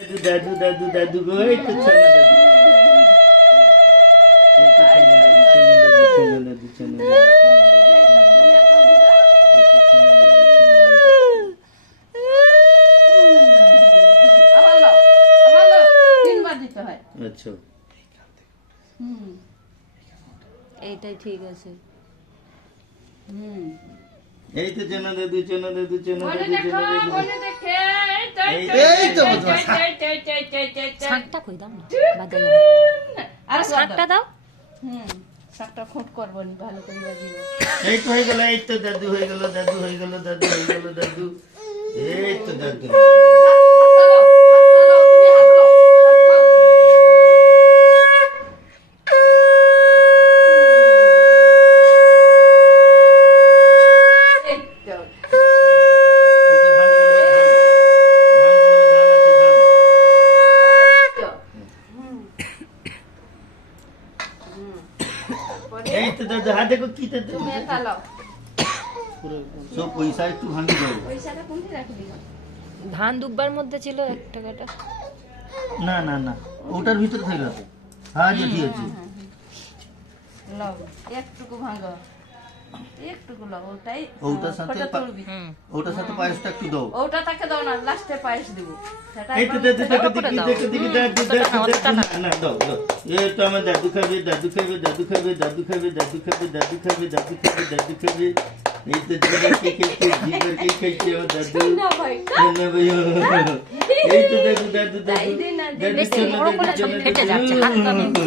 दादू दादू दादू गो এই তো চলো দাদু এই তো চলো দাদু চলো দাদু আচ্ছা এইটাই ঠিক আছে। এই তো চলো দাদু চলো দাদু চলো দাদু এই তো বদমাশ। শাকটা কই দাও না বাদাম আর শাকটা দাও। শাকটা খোট করবো নি ভালো করে বাজিয়ে। এই তো হয়ে গেল এই তো দাদু হয়ে গেল দাদু হয়ে গেল দাদু হয়ে গেল দাদু এই তো দাদু এই তো দাদু হাত দেখো কি দাদু তুমি এটা লাও। সব পয়সা একটু ভাঙি দাও পয়সাটা কোনটি রাখলি? ধান দুব্বার মধ্যে ছিল 1 টাকাটা। না না না ওটার ভিতর থাকলো তো হ্যাঁ যেটি আছে লাও একটুকু ভাঙো একটুকু লাও ওটাই ওটার সাথে ওটা তুলবি। ওটার সাথে পায়েসটা একটু দাও ওটা তাকে দাও না লাস্টে পায়েস দিব সেটা এই তো দাদু দেখো দেখি দাদু না দাও দাও এই তো আমার দাদু খাবে দাদু খাবে দাদু খাবে দাদু খাবে দাদু খাবে দাদু খাবে দাদু খাবে দাদু খাবে এই তো দাদু কে খেতে জিগর কে খেতে আমার দাদু না ভাই না ভাই এই তো দাদু দাদু তাই দাদু দে না দে দাদু বেশি বড় করে সব ফেটে যাচ্ছে হাত পা বেঁধে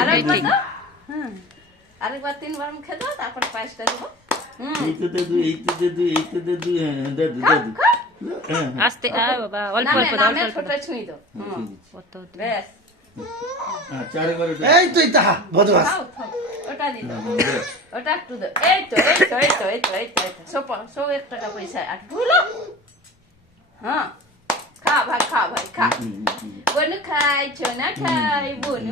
আরেকবার দাও আরেকবার 3 বার মুখে দাও তারপর পায়েসটা দিব। এই তো দাদু এই তো দাদু এই তো দাদু দাদু দাদু হ্যাঁ আস্তে বাবা অল্প নামে অল্প দাও নামে অল্প ছোট ছুঁই দাও। কত বেশ চারবার এই তো ইতা বদমাস। খাও খাও ওটা দি দাও ওটা একটু দাও এই তো এই তো এই তো এই তো এই তো এই তো সব 1 টাকা পয়সা আর ভুলো হ্যাঁ খা ভাই খা বোন খাই ছোনা খাই বোন